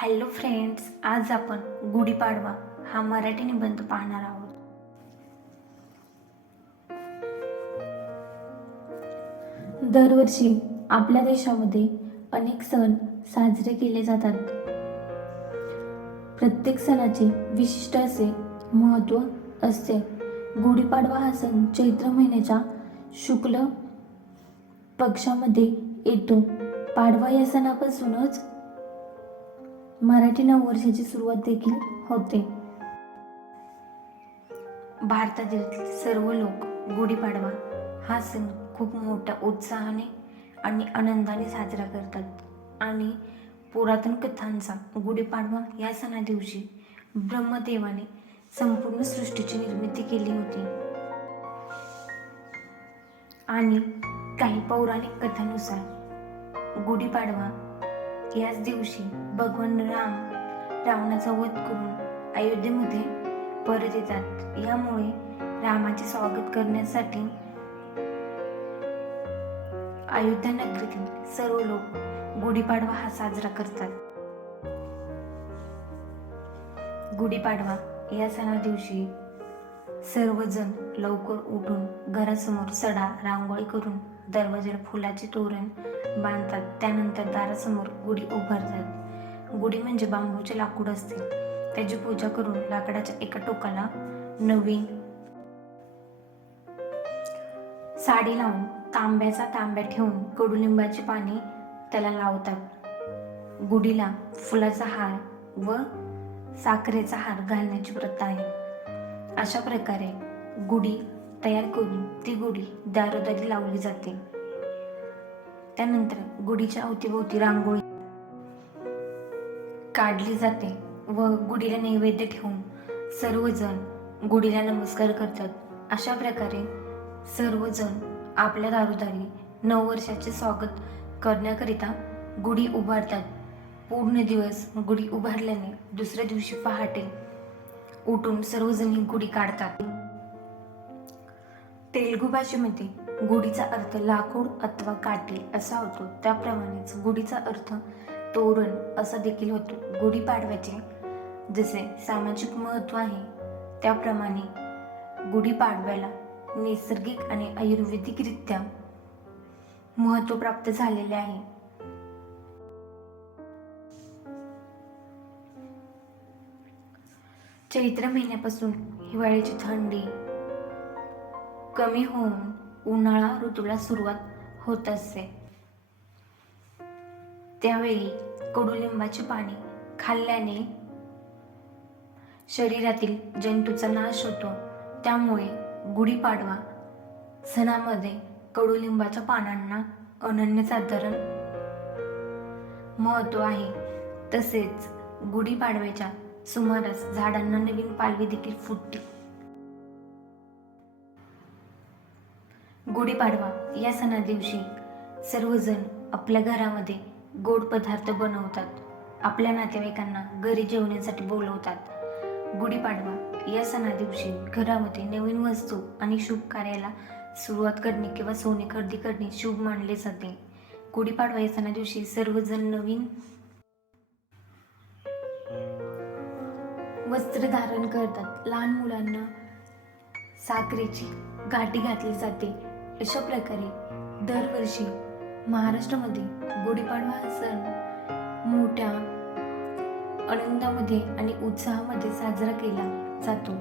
Hello friends आज आपण गुढीपाडवा हा मराठी निबंध पाहणार आहोत. दरवर्षी आपल्या देशामध्ये अनेक सण साजरे केले जातात. प्रत्येक सणाचे विशिष्ट असे महत्त्व असते. गुढीपाडवा हा सण चैत्र महिन्याच्या शुक्ल पक्षामध्ये येतो. पाडवा या सणापासूनच मराठी नववर्षाची सुरुवात देखील होते. भारतातील सर्व लोक गुढीपाडवा हा सण खूप मोठ्या उत्साहाने आणि आनंदाने साजरा करतात. आणि पुरातन कथांचा गुढीपाडवा या सणा दिवशी ब्रह्मदेवाने संपूर्ण सृष्टीची निर्मिती केली होती. आणि काही पौराणिक कथानुसार गुढीपाडवा याच दिवशी भगवान राम रावणाचा वध करून अयोध्येमध्ये परत येतात. यामुळे रामाचे स्वागत करण्यासाठी अयोध्या नगरीतील सर्व लोक गुढीपाडवा हा साजरा करतात. गुढीपाडवा या सणा दिवशी सर्वजण लवकर उठून घरासमोर सडा रांगोळी करून दरवाजाला फुलाचे तोरण बांधतात. त्यानंतर दारासमोर गुढी उभारतात. गुढी म्हणजे बांबूचे लाकूड असते. त्याची पूजा करून लाकडाच्या एका टोकाला नवीन साडी लावून तांब्याचा तांब्या ठेवून कडुलिंबाची पाने त्याला लावतात. गुढीला फुलाचा हार व साखरेचा हार घालण्याची प्रथा आहे. अशा प्रकारे गुढी तयार करून ती गुढी दारोदारी लावली जाते. त्यानंतर गुढीच्या अवतीभोवती रांगोळी काढली जाते व गुढीला नैवेद्य ठेवून सर्वजण गुढीला नमस्कार करतात. अशा प्रकारे सर्वजण आपल्या दारोदारी नऊ वर्षाचे स्वागत करण्याकरिता गुढी उभारतात. पूर्ण दिवस गुढी उभारल्याने दुसऱ्या दिवशी पहाटे उठून सर्वजणी गुढी काढतात. तेलुगू भाषेमध्ये गुढीचा अर्थ लाकूड अथवा काठी असा होतो. त्याप्रमाणेच गुढीचा अर्थ तोरण असा देखील होतो. गुढीपाडव्याचे जसे सामाजिक महत्त्व आहे त्याप्रमाणे गुढीपाडव्याला नैसर्गिक आणि आयुर्वेदिकरित्या महत्त्व प्राप्त झालेले आहे. चैत्र महिन्यापासून हिवाळ्याची थंडी कमी होऊन उन्हाळा ऋतूला सुरुवात होत असते. त्यावेळी कडुलिंबाची पाने खाल्ल्याने शरीरातील जंतूचा नाश होतो. त्यामुळे गुढीपाडवा सणामध्ये कडुलिंबाच्या पानांना अनन्यसाधारण महत्त्व आहे. तसेच गुढीपाडव्याच्या सुमारास झाडांना नवीन पालवी देखील फुटते. गुढीपाडवा या सणा दिवशी सर्वजण आपल्या घरामध्ये गोड पदार्थ बनवतात. आपल्या नातेवाईकांना घरी जेवण्यासाठी बोलवतात. गुढीपाडवा या सणा दिवशी घरामध्ये नवीन वस्तू आणि शुभ कार्याला सुरुवात करणे किंवा सोने खरेदी करणे शुभ मानले जाते. गुढीपाडवा या सणा दिवशी सर्वजण नवीन वस्त्र धारण करतात. लहान मुलांना साखरेची गाठी घातली जाते. अशा प्रकारे दरवर्षी महाराष्ट्रामध्ये गुढीपाडवा हा सण मोठ्या आनंदामध्ये आणि उत्साहामध्ये साजरा केला जातो.